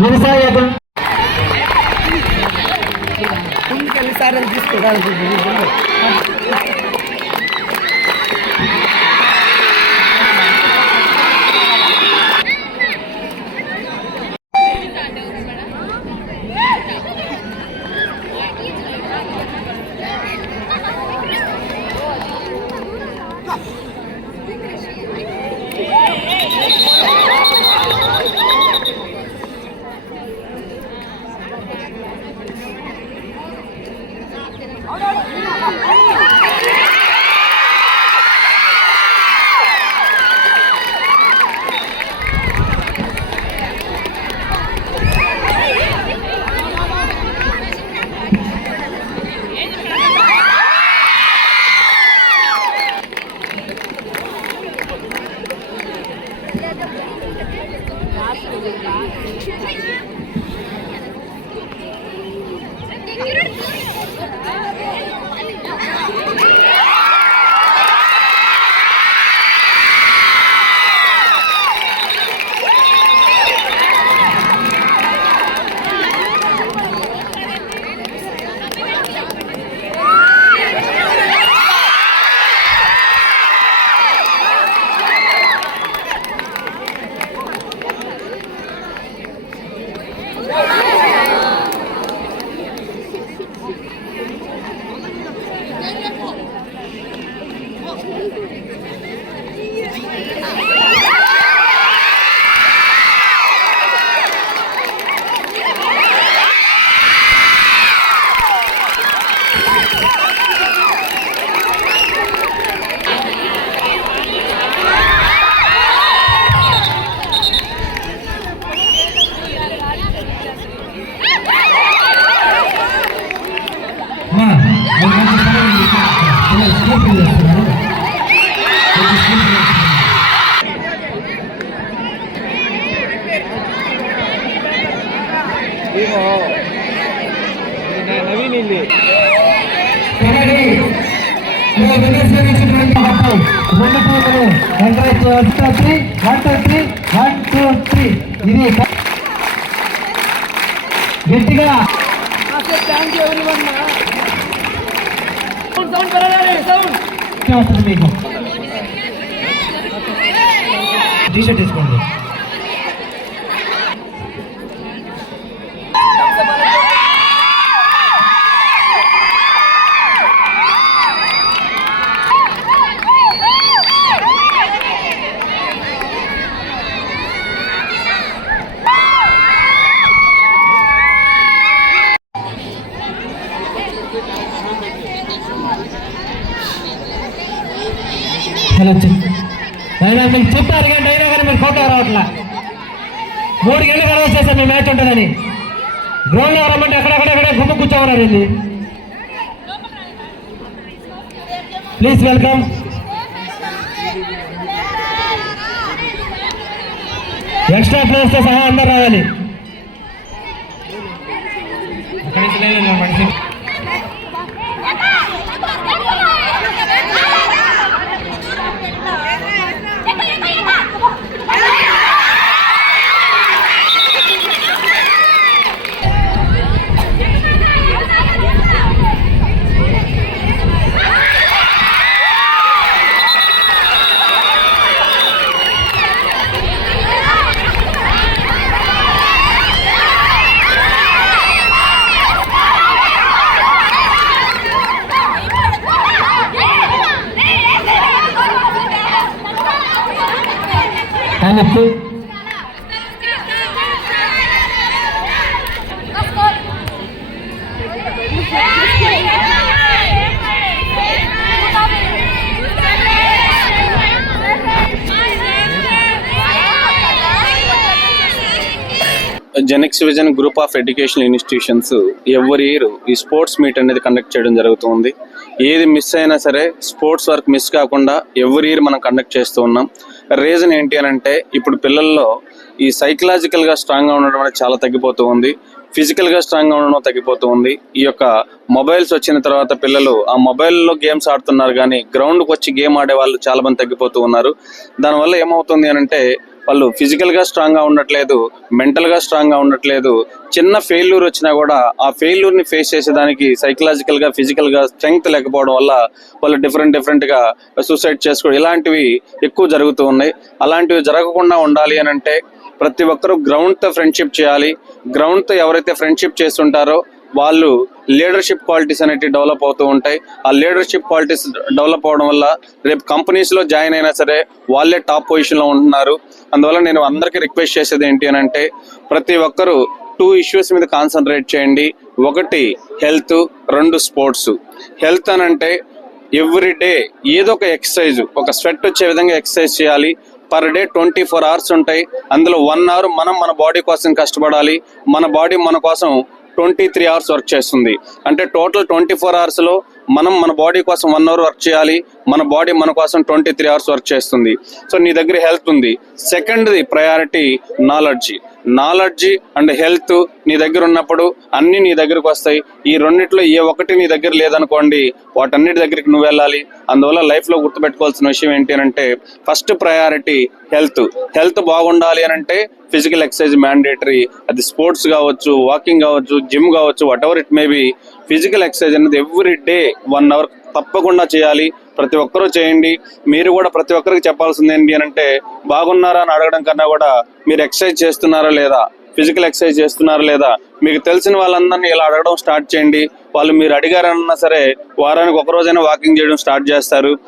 விவசாய சாரல் సార్ తీసుకోవాలి రెండు పూలు encourage one two three. One two three one two three ఇది గట్టిగా మీకు. టీ షర్ట్ తీసుకోండి. హలో అయినా మీకు చెప్పారు కానీ అయినా కానీ మీరు ఫోటో రావట్లా. మూడు గంటలు కడవ చేశారు మీ మ్యాచ్ ఉంటుందని. గ్రౌండ్లో రమ్మంటే అక్కడక్కడక్కడే గుమ్మ కూర్చోమన్నారు ఇది ప్లీజ్ వెల్కమ్ ఎక్స్ట్రా ప్లేయర్స్తో సహా అందరు రావాలి. అక్కడికి లేదు మనిషి. Time Genix Vision group of educational institutions every year ఈ స్పోర్ట్స్ మీట్ అనేది కండక్ట్ చేయడం జరుగుతుంది. ఏది మిస్ అయినా సరే స్పోర్ట్స్ వర్క్ మిస్ కాకుండా ఎవరి ఇయర్ మనం కండక్ట్ చేస్తూ ఉన్నాం. రీజన్ ఏంటి అని అంటే ఇప్పుడు పిల్లల్లో ఈ సైకలాజికల్గా స్ట్రాంగ్గా ఉండడం అనేది చాలా తగ్గిపోతూ ఉంది. ఫిజికల్గా స్ట్రాంగ్గా ఉండడం తగ్గిపోతూ ఉంది. ఈ యొక్క మొబైల్స్ వచ్చిన తర్వాత పిల్లలు ఆ మొబైల్లో గేమ్స్ ఆడుతున్నారు కానీ గ్రౌండ్కి వచ్చి గేమ్ ఆడే వాళ్ళు చాలా మంది తగ్గిపోతూ ఉన్నారు. దానివల్ల ఏమవుతుంది అని అంటే వాళ్ళు ఫిజికల్గా స్ట్రాంగ్గా ఉండట్లేదు మెంటల్గా స్ట్రాంగ్గా ఉండట్లేదు చిన్న ఫెయిల్యూర్ వచ్చినా కూడా ఆ ఫెయిల్యూర్ని ఫేస్ చేసేదానికి సైకలాజికల్గా ఫిజికల్గా స్ట్రెంగ్త్ లేకపోవడం వల్ల వాళ్ళు డిఫరెంట్ డిఫరెంట్గా సూసైడ్ చేసుకోవడం ఇలాంటివి ఎక్కువ జరుగుతూ ఉన్నాయి. అలాంటివి జరగకుండా ఉండాలి అని అంటే ప్రతి ఒక్కరూ గ్రౌండ్తో ఫ్రెండ్షిప్ చేయాలి. గ్రౌండ్తో ఎవరైతే ఫ్రెండ్షిప్ చేస్తుంటారో వాళ్ళు లీడర్షిప్ క్వాలిటీస్ అనేవి డెవలప్ అవుతూ ఉంటాయి. ఆ లీడర్షిప్ క్వాలిటీస్ డెవలప్ అవడం వల్ల రేపు కంపెనీస్లో జాయిన్ అయినా సరే వాళ్ళే టాప్ పొజిషన్లో ఉంటున్నారు. అందువల్ల నేను అందరికీ రిక్వెస్ట్ చేసేది ఏంటి అని అంటే ప్రతి ఒక్కరూ టూ ఇష్యూస్ మీద కాన్సన్ట్రేట్ చేయండి. ఒకటి హెల్త్ రెండు స్పోర్ట్స్ హెల్త్ అని అంటే ఎవ్రీ డే ఏదో ఒక ఎక్సర్సైజ్ ఒక స్వెట్ వచ్చే విధంగా ఎక్సర్సైజ్ చేయాలి. Per day twenty four hours ఉంటాయి. అందులో వన్ అవర్ మనం మన బాడీ కోసం కష్టపడాలి. మన బాడీ మన కోసం ట్వంటీ త్రీ అవర్స్ వర్క్ చేస్తుంది. అంటే టోటల్ ట్వంటీ ఫోర్ అవర్స్లో మనం మన బాడీ కోసం వన్ అవర్ వర్క్ చేయాలి. మన బాడీ మన కోసం ట్వంటీ త్రీ అవర్స్ వర్క్ చేస్తుంది. సో నీ దగ్గర హెల్త్ ఉంది. సెకండ్ది priority knowledge knowledge and health నీ దగ్గర ఉన్నప్పుడు అన్ని నీ దగ్గరకు వస్తాయి. ఈ రెండిట్లో ఏ ఒక్కటి నీ దగ్గర లేదనుకోండి వాటన్నిటి దగ్గరికి నువ్వు వెళ్ళాలి. అందువల్ల లైఫ్లో గుర్తుపెట్టుకోవాల్సిన విషయం ఏంటి అని అంటే ఫస్ట్ ప్రయారిటీ హెల్త్ హెల్త్ బాగుండాలి అని అంటే ఫిజికల్ ఎక్సర్సైజ్ మ్యాండేటరీ అది స్పోర్ట్స్ కావచ్చు వాకింగ్ కావచ్చు జిమ్ కావచ్చు whatever it may be physical exercise అనేది ఎవ్రీ డే వన్ అవర్ తప్పకుండా చేయాలి. ప్రతి ఒక్కరూ చేయండి. మీరు కూడా ప్రతి ఒక్కరికి చెప్పాల్సింది ఏంటి అని అంటే బాగున్నారా అని అడగడం కన్నా కూడా మీరు ఎక్సర్సైజ్ చేస్తున్నారా లేదా? ఫిజికల్ ఎక్సర్సైజ్ చేస్తున్నారా లేదా? మీకు తెలిసిన వాళ్ళందరినీ ఇలా అడగడం స్టార్ట్ చేయండి. వాళ్ళు మీరు అడిగారన్నా సరే వారానికి ఒక రోజైనా వాకింగ్ చేయడం స్టార్ట్ చేస్తారు.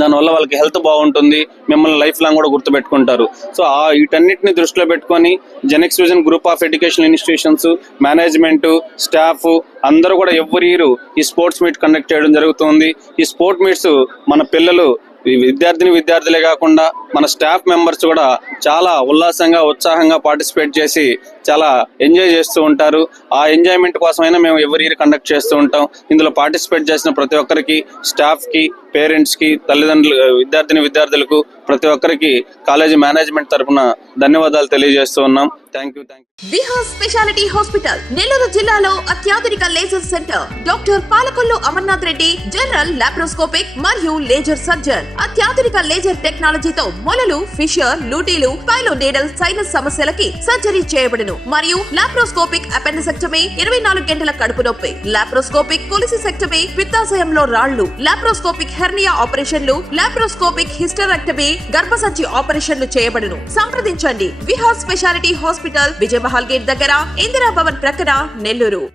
దానివల్ల వాళ్ళకి హెల్త్ బాగుంటుంది మిమ్మల్ని లైఫ్ లాంగ్ కూడా గుర్తుపెట్టుకుంటారు. సో ఆ వీటన్నిటిని దృష్టిలో పెట్టుకొని Genex Vision group of education institutions management staff అందరూ కూడా ఎవ్రీ ఇయర్ ఈ స్పోర్ట్స్ మీట్ కండక్ట్ చేయడం జరుగుతుంది. ఈ స్పోర్ట్ మీట్స్ మన పిల్లలు ఈ విద్యార్థిని విద్యార్థులే కాకుండా మన స్టాఫ్ మెంబర్స్ కూడా చాలా ఉల్లాసంగా ఉత్సాహంగా పార్టిసిపేట్ చేసి చాలా ఎంజాయ్ చేస్తూ ఉంటారు. ఆ ఎంజాయ్మెంట్ కోసమైనా మేము ఎవరి ఇయర్ కండక్ట్ చేస్తూ ఉంటాం. ఇందులో పార్టిసిపేట్ చేసిన ప్రతి ఒక్కరికి స్టాఫ్కి పేరెంట్స్కి తల్లిదండ్రులు విద్యార్థిని విద్యార్థులకు ప్రతి ఒక్కరికి కాలేజీ మేనేజ్మెంట్ తరఫున ధన్యవాదాలు తెలియజేస్తూ ఉన్నాం. Thank you thank Vihar specialty hospital Nellore జిల్లాలో అత్యాధునిక laser center. Doctor Palakollu Amarnath Reddy general laparoscopic మరియు లేజర్ సర్జన్. అత్యాధునిక లేజర్ టెక్నాలజీతో మొలలు ఫిషర్ లూటీలు పైలో నీడల్ సైనస్ సమస్యలకి సర్జరీ చేయబడింది మరియు లాప్రోస్కోపిక్ అపెండిసెక్టమీ ఇరవై నాలుగు గంటల కడుపు నొప్పి. లాప్రోస్కోపిక్ కొలిసిసెక్టమీ పిత్తాశయంలో రాళ్ళు లాప్రోస్కోపిక్ హెర్నియా ఆపరేషన్లు లాప్రోస్కోపిక్ హిస్టరెక్టమీ గర్భసంచి ఆపరేషన్లు చేయబడును. సంప్రదించండి. Vihar specialty hospital Vijayamahal gate దగ్గర ఇందిరా భవన్ ప్రక్కన నెల్లూరు.